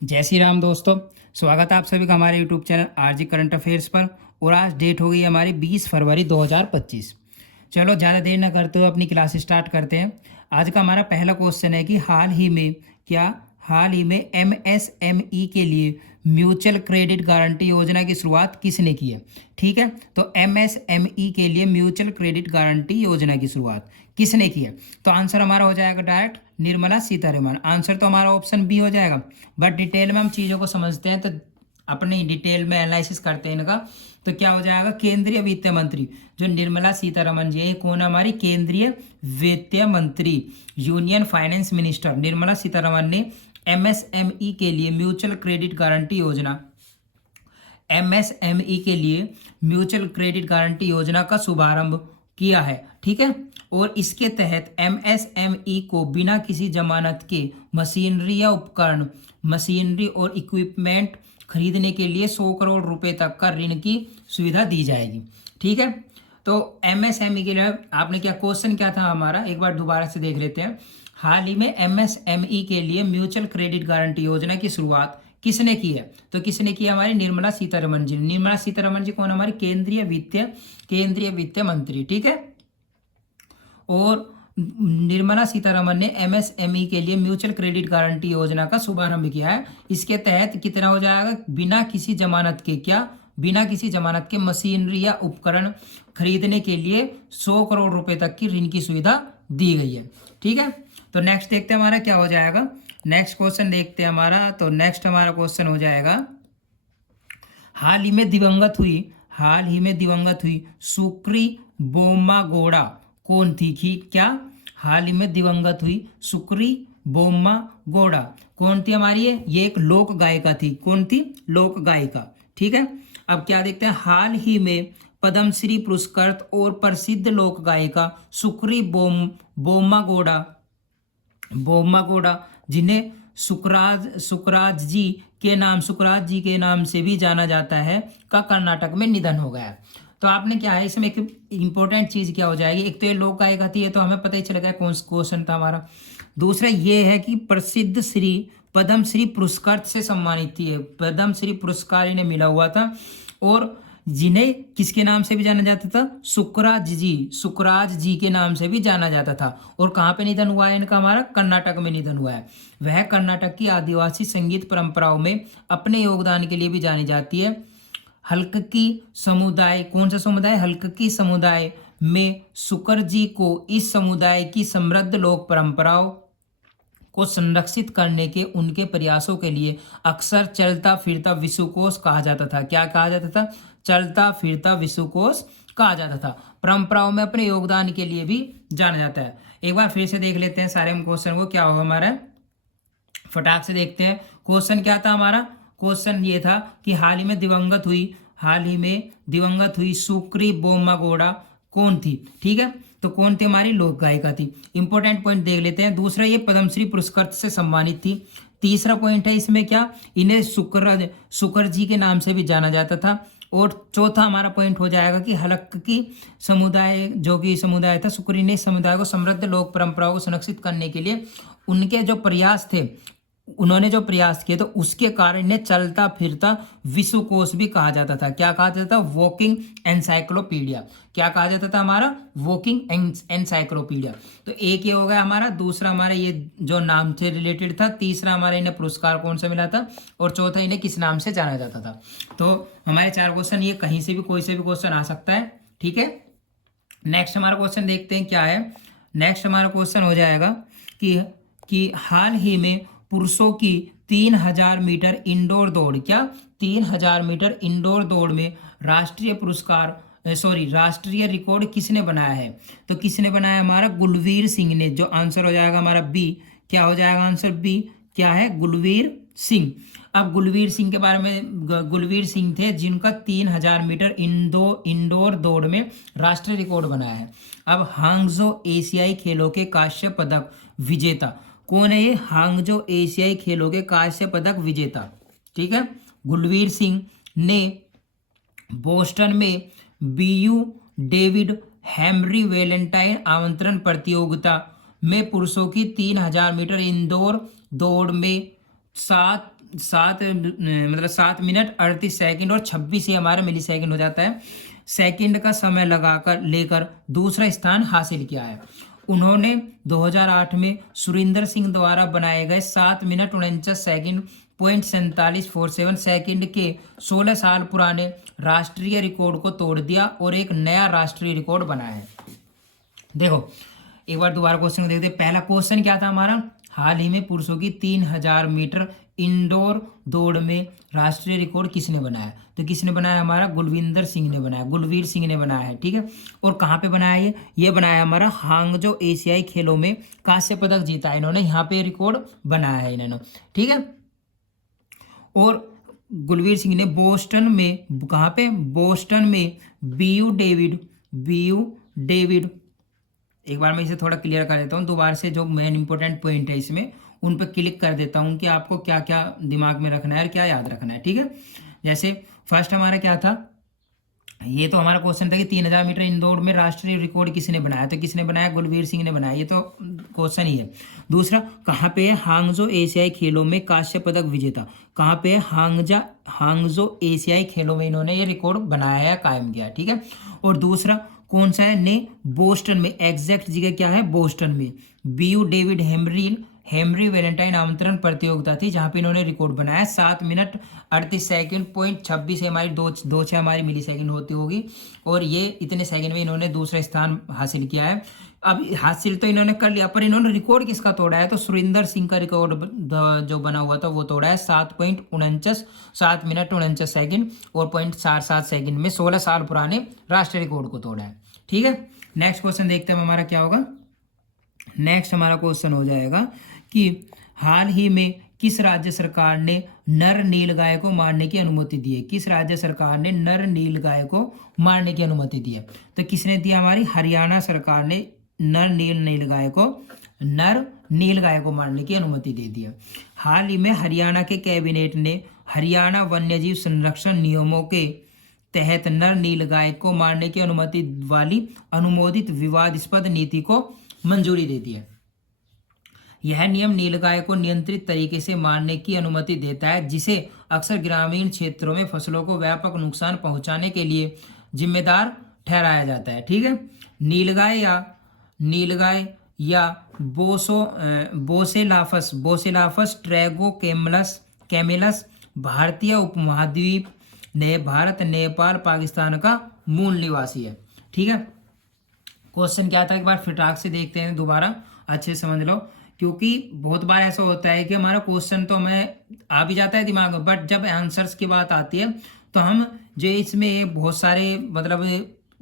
जय श्री राम दोस्तों। स्वागत है आप सभी का हमारे YouTube channel RG current affairs पर। और आज डेट हो गई हमारी 20 फरवरी 2025। चलो ज़्यादा देर ना करते हुए अपनी क्लास स्टार्ट करते हैं। आज का हमारा पहला क्वेश्चन है कि हाल ही में एमएसएमई के लिए म्यूचुअल क्रेडिट गारंटी योजना की शुरुआत किसने की है। ठीक है, तो एमएसएमई के लिए म्यूचुअल क्रेडिट गारंटी योजना की शुरुआत किसने की है। तो आंसर हमारा हो जाएगा डायरेक्ट निर्मला सीतारमण। आंसर तो हमारा ऑप्शन बी हो जाएगा। बट डिटेल में हम चीज़ों को समझते हैं तो अपने डिटेल में एनालिसिस करते हैं इनका। तो क्या हो जाएगा, केंद्रीय वित्त मंत्री जो निर्मला सीतारमण जी है, कौन हमारी केंद्रीय वित्त मंत्री, union finance minister Nirmala Sitharaman ने एमएसएमई के लिए म्यूचुअल क्रेडिट गारंटी योजना एमएसएमई के लिए म्यूचुअल क्रेडिट गारंटी योजना का शुभारंभ किया है। ठीक है, और इसके तहत एमएसएमई को बिना किसी जमानत के मशीनरी और इक्विपमेंट खरीदने के लिए 100 करोड़ रुपए तक का ऋण की सुविधा दी जाएगी। ठीक है, तो एमएसएमई के लिए आपने क्वेश्चन क्या था हमारा, एक बार दोबारा से देख लेते हैं। हाल ही में एमएसएमई के लिए म्यूचुअल क्रेडिट गारंटी योजना की शुरुआत किसने की है। तो किसने की, हमारी निर्मला सीतारमण जी। निर्मला सीतारमण जी कौन, हमारी केंद्रीय वित्त मंत्री। ठीक है, और निर्मला सीतारमण ने एमएसएमई के लिए म्यूचुअल क्रेडिट गारंटी योजना का शुभारंभ किया है। इसके तहत कितना हो जाएगा, बिना किसी जमानत के मशीनरी या उपकरण खरीदने के लिए 100 करोड़ रुपए तक की ऋण की सुविधा दी गई है। ठीक है, तो नेक्स्ट देखते हैं हमारा क्या हो जाएगा। नेक्स्ट क्वेश्चन देखते हैं हमारा। तो नेक्स्ट हमारा क्वेश्चन हो जाएगा, हाल ही में दिवंगत हुई सुक्री बोम्मागौड़ा कौन थी। क्या हाल ही में दिवंगत हुई सुक्री बोम्मागौड़ा कौन थी हमारी, ये एक लोक गायिका थी। कौन थी, लोक गायिका। ठीक है, अब क्या देखते हैं, हाल ही में पद्मश्री पुरस्कृत और प्रसिद्ध लोक गायिका सुक्री बोम्मागौड़ा जिन्हें सुकराज जी के नाम से भी जाना जाता है, का कर्नाटक में निधन हो गया। तो आपने क्या है, इसमें एक इंपॉर्टेंट चीज क्या हो जाएगी, एक तो ये लोक गायिका थी, ये तो हमें पता ही चल गया कौन क्वेश्चन था हमारा। दूसरा ये है कि प्रसिद्ध श्री पद्मश्री पुरस्कार से सम्मानित थी, पद्मश्री पुरस्कार इन्हें मिला हुआ था। और जिन्हें किसके नाम से भी जाना जाता था, सुकराज जी के नाम से भी जाना जाता था। और कहाँ पे निधन हुआ है इनका, हमारा कर्नाटक में निधन हुआ है। वह कर्नाटक की आदिवासी संगीत परंपराओं में अपने योगदान के लिए भी जानी जाती है। हल्ककी समुदाय, कौन सा समुदाय, हल्ककी समुदाय में सुकर जी को इस समुदाय की समृद्ध लोक परंपराओं को संरक्षित करने के उनके प्रयासों के लिए अक्सर चलता फिरता विश्वकोश कहा जाता था। क्या कहा जाता था, चलता फिरता विश्वकोश कहा जाता था। परंपराओं में अपने योगदान के लिए भी जाना जाता है। एक बार फिर से देख लेते हैं सारे क्वेश्चन को, क्या होगा हमारा, फटाक से देखते हैं। क्वेश्चन क्या था हमारा, क्वेश्चन ये था कि हाल ही में दिवंगत हुई सुक्री बोम्मागौड़ा कौन थी। ठीक है, तो कौन थी, हमारी लोक गायिका थी। इंपॉर्टेंट पॉइंट देख लेते हैं। दूसरा, ये पद्मश्री पुरस्कार से सम्मानित थी। तीसरा पॉइंट है इसमें क्या, इन्हें शुकर जी के नाम से भी जाना जाता था। और चौथा हमारा पॉइंट हो जाएगा कि हल्ककी समुदाय, जो कि समुदाय था, शुक्री ने समुदाय को समृद्ध लोक परंपराओं को संरक्षित करने के लिए उन्होंने जो प्रयास किए तो उसके कारण इन्हें चलता फिरता विश्वकोश भी कहा जाता था। क्या कहा जाता था, वॉकिंग एनसाइक्लोपीडिया। क्या कहा जाता था हमारा, वॉकिंग एनसाइक्लोपीडिया। तो एक ये हो गया हमारा। दूसरा हमारा ये जो नाम से रिलेटेड था। तीसरा हमारा इन्हें पुरस्कार कौन सा मिला था। और चौथा इन्हें किस नाम से जाना जाता था। तो हमारे 4 क्वेश्चन, ये कहीं से भी कोई से भी क्वेश्चन आ सकता है। ठीक है, नेक्स्ट हमारा क्वेश्चन देखते हैं क्या है। नेक्स्ट हमारा क्वेश्चन हो जाएगा कि हाल ही में पुरुषों की 3000 मीटर इंडोर दौड़, क्या 3000 मीटर इंडोर दौड़ में राष्ट्रीय रिकॉर्ड किसने बनाया है। तो किसने बनाया, हमारा गुलवीर सिंह ने। जो आंसर हो जाएगा हमारा बी। क्या हो जाएगा आंसर बी, क्या है, गुलवीर सिंह। अब गुलवीर सिंह के बारे में, गुलवीर सिंह थे जिनका 3000 मीटर इंडोर दौड़ में राष्ट्रीय रिकॉर्ड बनाया है। अब हांगजो एशियाई खेलों के कांस्य पदक विजेता कौन है, ये हांगजो एशियाई खेलों के कांस्य पदक विजेता। ठीक है, गुलवीर सिंह ने बोस्टन में बीयू डेविड हेनरी वैलेंटाइन आमंत्रण प्रतियोगिता में पुरुषों की 3000 मीटर इंडोर दौड़ में सात सात मतलब 7 मिनट 38 सेकंड और 26 ही हमारा मिली सेकंड हो जाता है, सेकंड का समय लगाकर लेकर दूसरा स्थान हासिल किया है। उन्होंने 2008 में सुरिंदर सिंह द्वारा बनाए गए 7 मिनट 49 सेकंड .4747 सेकंड के 16 साल पुराने राष्ट्रीय रिकॉर्ड को तोड़ दिया और एक नया राष्ट्रीय रिकॉर्ड बनाया है। देखो एक बार दोबारा क्वेश्चन को देखते हैं। पहला क्वेश्चन क्या था हमारा, हाल ही में पुरुषों की 3000 मीटर इंडोर दौड़ में राष्ट्रीय रिकॉर्ड किसने बनाया, तो किसने बनाया, हमारा गुलविंदर सिंह ने बनाया, गुलवीर सिंह ने बनाया है। ठीक है, और कहाँ पे बनाया ये बनाया हमारा हांगजो एशियाई खेलों में कांस्य पदक जीता है इन्होंने, यहाँ पे रिकॉर्ड बनाया है इन्होंने। ठीक है, और गुलवीर सिंह ने बोस्टन में, कहाँ पे, बोस्टन में बीयू डेविड एक बार मैं इसे थोड़ा क्लियर कर देता हूँ दोबारा से, जो मेन इंपॉर्टेंट पॉइंट है इसमें उन पर क्लिक कर देता हूँ कि आपको क्या क्या दिमाग में रखना है और क्या याद रखना है। ठीक है, जैसे फर्स्ट हमारा क्या था, ये तो हमारा क्वेश्चन था कि 3000 मीटर इंदौर में राष्ट्रीय रिकॉर्ड किसने बनाया, तो किसने बनाया, गुलवीर सिंह ने बनाया, ये तो क्वेश्चन ही है। दूसरा कहाँ पे है, हांगजो एशियाई खेलों में कांस्य पदक विजेता, कहाँ पे है, हांगजो एशियाई खेलों में इन्होंने ये रिकॉर्ड बनाया है, कायम किया। ठीक है, और दूसरा कौन सा है, ने बोस्टन में, एग्जैक्ट जगह क्या है, बोस्टन में बीयू डेविड हेमरी वैलेंटाइन आमंत्रण प्रतियोगिता थी, जहां पे इन्होंने रिकॉर्ड बनाया 7 मिनट 38 सेकंड .26 हमारी दो छः हमारी मिली सेकेंड होती होगी, और ये इतने सेकंड में इन्होंने दूसरा स्थान हासिल किया है। अब हासिल तो इन्होंने कर लिया, पर इन्होंने रिकॉर्ड किसका तोड़ा है, तो सुरिंदर सिंह का रिकॉर्ड जो बना हुआ था वो तोड़ा है 7 मिनट 49 सेकंड और .77 सेकंड में 16 साल पुराने राष्ट्रीय रिकॉर्ड को तोड़ा है। ठीक है, नेक्स्ट क्वेश्चन देखते हैं हमारा क्या होगा। नेक्स्ट हमारा क्वेश्चन हो जाएगा कि हाल ही में किस राज्य सरकार ने नर नीलगाय को मारने की अनुमति दी है, किस राज्य सरकार ने नर नीलगाय को मारने की अनुमति दी है, तो किसने दिया, हमारी हरियाणा सरकार ने नर नीलगाय को मारने की अनुमति दे दी है। हाल ही में हरियाणा के कैबिनेट ने हरियाणा वन्यजीव संरक्षण नियमों के तहत नर नीलगाय को मारने की अनुमति वाली अनुमोदित विवादास्पद नीति को मंजूरी दे दी है। यह नियम नीलगाय को नियंत्रित तरीके से मारने की अनुमति देता है, जिसे अक्सर ग्रामीण क्षेत्रों में फसलों को व्यापक नुकसान पहुंचाने के लिए जिम्मेदार ठहराया जाता है। ठीक है, नीलगाय या बोसेलाफस ट्रैगोकैमेलस भारतीय उपमहाद्वीप ने भारत, नेपाल, पाकिस्तान का मूल निवासी है। ठीक है, क्वेश्चन क्या था एक बार फिटाक से देखते हैं, दोबारा अच्छे से समझ लो, क्योंकि बहुत बार ऐसा होता है कि हमारा क्वेश्चन तो हमें आ भी जाता है दिमाग में, बट जब आंसर्स की बात आती है तो हम जो इसमें बहुत सारे मतलब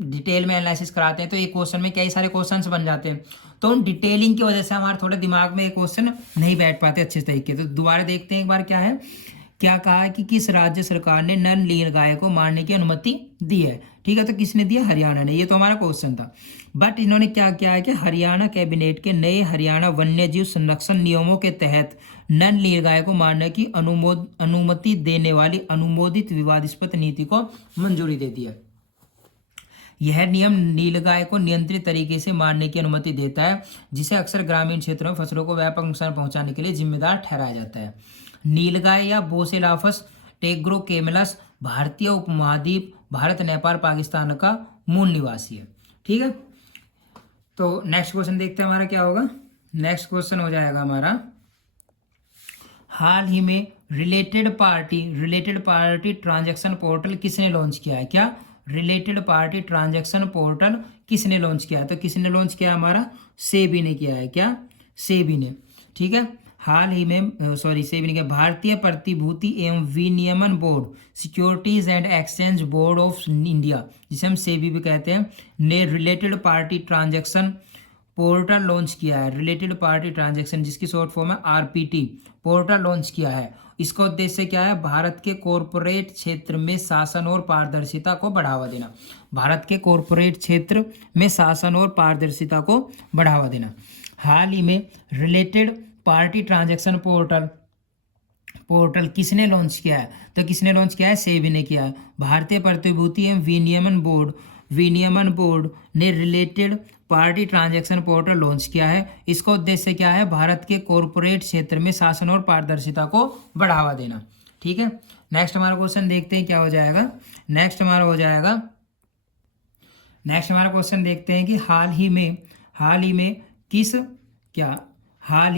डिटेल में एनालिसिस कराते हैं, तो एक क्वेश्चन में कई सारे क्वेश्चंस बन जाते हैं, तो उन डिटेलिंग की वजह से हमारे थोड़े दिमाग में क्वेश्चन नहीं बैठ पाते अच्छे तरीके। तो दोबारा देखते हैं एक बार क्या है, क्या कहा है कि किस राज्य सरकार ने नर नीलगाय को मारने की अनुमति दी है। ठीक है, तो किसने दिया, हरियाणा ने, ये तो हमारा क्वेश्चन था। बट इन्होंने क्या किया है कि हरियाणा कैबिनेट के नए हरियाणा वन्यजीव संरक्षण नियमों के तहत नर नीलगाय को मारने की अनुमति देने वाली अनुमोदित विवादास्पद नीति को मंजूरी दे दी है। यह नियम नीलगाय को नियंत्रित तरीके से मारने की अनुमति देता है, जिसे अक्सर ग्रामीण क्षेत्रों में फसलों को व्यापक नुकसान पहुंचाने के लिए जिम्मेदार ठहराया जाता है। नीलगाय या बोसेलाफस टेग्रोकेमेलस भारतीय उपमहाद्वीप, भारत, नेपाल, पाकिस्तान का मूल निवासी है। ठीक है, तो नेक्स्ट क्वेश्चन देखते हैं हमारा क्या होगा। नेक्स्ट क्वेश्चन हो जाएगा हमारा, हाल ही में रिलेटेड पार्टी ट्रांजैक्शन पोर्टल किसने लॉन्च किया है, क्या रिलेटेड पार्टी ट्रांजैक्शन पोर्टल किसने लॉन्च किया है, तो किसने लॉन्च किया, हमारा सेबी ने किया है, क्या सेबी ने। ठीक है, हाल ही में सेबी ने किया, भारतीय प्रतिभूति एवं विनियमन board, securities and exchange board of India, जिसे हम सेबी भी कहते हैं, ने related party transaction portal launch किया है। रिलेटेड पार्टी ट्रांजैक्शन, जिसकी शॉर्ट फॉर्म है आरपीटी, पोर्टल लॉन्च किया है। इसका उद्देश्य क्या है, भारत के कॉरपोरेट क्षेत्र में शासन और पारदर्शिता को बढ़ावा देना, भारत के कॉरपोरेट क्षेत्र में शासन और पारदर्शिता को बढ़ावा देना। हाल ही में रिलेटेड पार्टी ट्रांजैक्शन पोर्टल किसने लॉन्च किया है, तो किसने लॉन्च किया है, सेबी ने किया है। भारतीय प्रतिभूति एवं विनियमन बोर्ड ने related party transaction portal launch किया है। इसका उद्देश्य क्या है? भारत के कॉरपोरेट क्षेत्र में शासन और पारदर्शिता को बढ़ावा देना। ठीक है, नेक्स्ट हमारा क्वेश्चन देखते हैं क्या हो जाएगा। नेक्स्ट हमारा क्वेश्चन देखते हैं कि हाल ही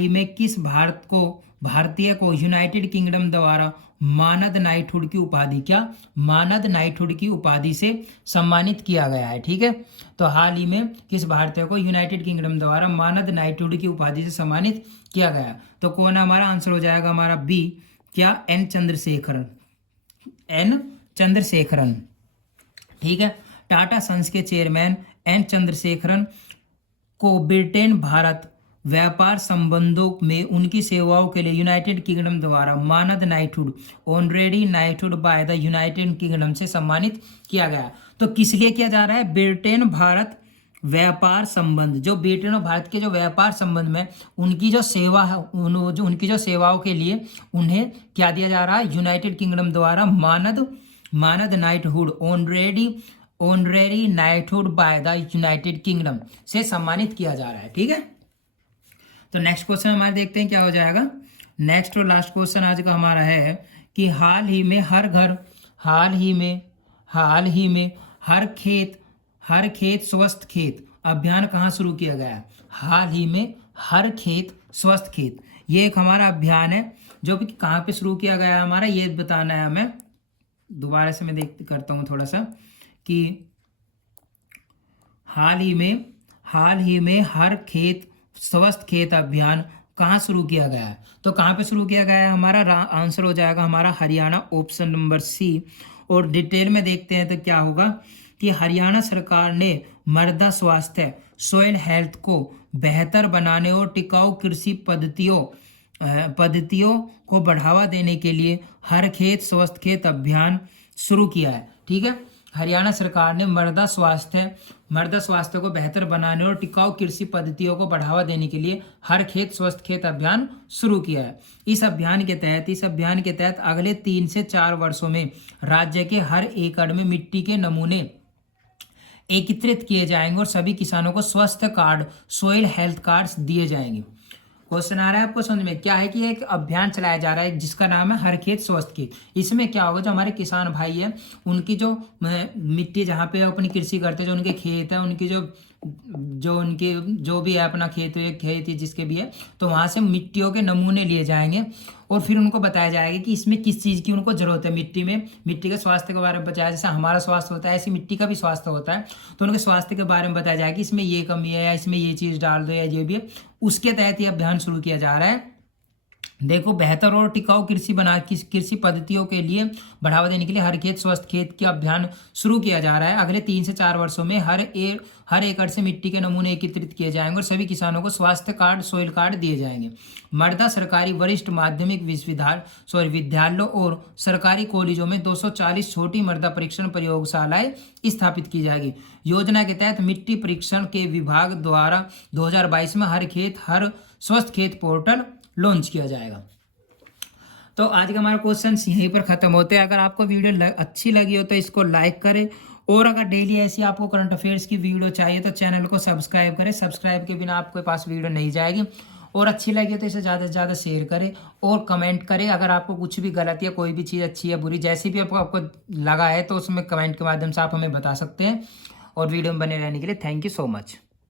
में किस भारतीय को यूनाइटेड किंगडम द्वारा मानद नाइटहुड की उपाधि से सम्मानित किया गया है। ठीक है, तो हाल ही में किस भारतीय को यूनाइटेड किंगडम द्वारा मानद नाइटहुड की उपाधि से सम्मानित किया गया? तो कौन हमारा आंसर हो जाएगा? हमारा बी, क्या? एन चंद्रशेखरन। ठीक है, टाटा सन्स के चेयरमैन एन चंद्रशेखरन को ब्रिटेन भारत व्यापार संबंधों में उनकी सेवाओं के लिए यूनाइटेड किंगडम द्वारा मानद knighthood, honorary knighthood by the United kingdom से सम्मानित किया गया। तो किस लिए किया जा रहा है? ब्रिटेन भारत व्यापार संबंध, जो ब्रिटेन और भारत के जो व्यापार संबंध में उनकी जो सेवा है, उनकी जो सेवाओं के लिए उन्हें क्या दिया जा रहा है? यूनाइटेड किंगडम द्वारा मानद knighthood, honorary knighthood by the United kingdom से सम्मानित किया जा रहा है। ठीक है, तो नेक्स्ट क्वेश्चन हमारे देखते हैं क्या हो जाएगा। नेक्स्ट और लास्ट क्वेश्चन आज का हमारा है कि हाल ही में हर खेत स्वस्थ खेत अभियान कहाँ शुरू किया गया है? हाल ही में हर खेत स्वस्थ खेत, ये एक हमारा अभियान है जो कि कहाँ पे शुरू किया गया है हमारा, ये बताना है हमें। दोबारा से मैं करता हूँ थोड़ा सा कि हाल ही में हर खेत स्वस्थ खेत अभियान कहाँ शुरू किया गया है? तो कहाँ पे शुरू किया गया है? हमारा आंसर हो जाएगा हमारा हरियाणा, ऑप्शन नंबर सी। और डिटेल में देखते हैं तो क्या होगा कि हरियाणा सरकार ने मृदा स्वास्थ्य, सॉइल हेल्थ को बेहतर बनाने और टिकाऊ कृषि पद्धतियों को बढ़ावा देने के लिए हर खेत स्वस्थ खेत अभियान शुरू किया है। ठीक है, हरियाणा सरकार ने मृदा स्वास्थ्य को बेहतर बनाने और टिकाऊ कृषि पद्धतियों को बढ़ावा देने के लिए हर खेत स्वस्थ खेत अभियान शुरू किया है। इस अभियान के तहत अगले 3 से 4 वर्षों में राज्य के हर एकड़ में मिट्टी के नमूने एकत्रित किए जाएंगे और सभी किसानों को स्वास्थ्य कार्ड, सॉइल हेल्थ कार्ड्स दिए जाएंगे। क्वेश्चन आ रहा है आपको समझ में? क्या है कि एक अभियान चलाया जा रहा है जिसका नाम है हर खेत स्वस्थ खेत। इसमें क्या होगा, जो हमारे किसान भाई हैं उनकी जो मिट्टी जहाँ पे अपनी कृषि करते हैं, जो उनके खेत है, उनकी उनके जो भी है अपना खेत जिसके भी है, तो वहाँ से मिट्टियों के नमूने लिए जाएंगे और फिर उनको बताया जाएगा कि इसमें किस चीज़ की उनको जरूरत है। मिट्टी के स्वास्थ्य के बारे में बताया, जैसे हमारा स्वास्थ्य होता है ऐसी मिट्टी का भी स्वास्थ्य होता है, तो उनके स्वास्थ्य के बारे में बताया जाएगा कि इसमें ये कमी है या इसमें ये चीज़ डाल दो या ये भी है। उसके तहत ये अभियान शुरू किया जा रहा है। देखो, बेहतर और टिकाऊ कृषि पद्धतियों के लिए बढ़ावा देने के लिए हर खेत स्वस्थ खेत का अभियान शुरू किया जा रहा है। अगले 3 से 4 वर्षों में हर एकड़ से मिट्टी के नमूने एकत्रित किए जाएंगे और सभी किसानों को स्वास्थ्य कार्ड, सॉइल कार्ड दिए जाएंगे। मृदा सरकारी वरिष्ठ माध्यमिक विद्यालयों और सरकारी कॉलेजों में 240 छोटी मृदा परीक्षण प्रयोगशालाएं स्थापित की जाएगी। योजना के तहत मिट्टी परीक्षण के विभाग द्वारा 2022 में हर स्वस्थ खेत पोर्टल लॉन्च किया जाएगा। तो आज का हमारा क्वेश्चन यहीं पर खत्म होते हैं। अगर आपको वीडियो अच्छी लगी हो तो इसको लाइक करें, और अगर डेली ऐसी आपको करंट अफेयर्स की वीडियो चाहिए तो चैनल को सब्सक्राइब करें। सब्सक्राइब के बिना आपके पास वीडियो नहीं जाएगी। और अच्छी लगी हो तो इसे ज़्यादा से ज़्यादा शेयर करें और कमेंट करें। अगर आपको कुछ भी गलत या कोई भी चीज़ अच्छी या बुरी जैसी भी आपको लगा है तो उसमें कमेंट के माध्यम से आप हमें बता सकते हैं। और वीडियो में बने रहने के लिए थैंक यू सो मच।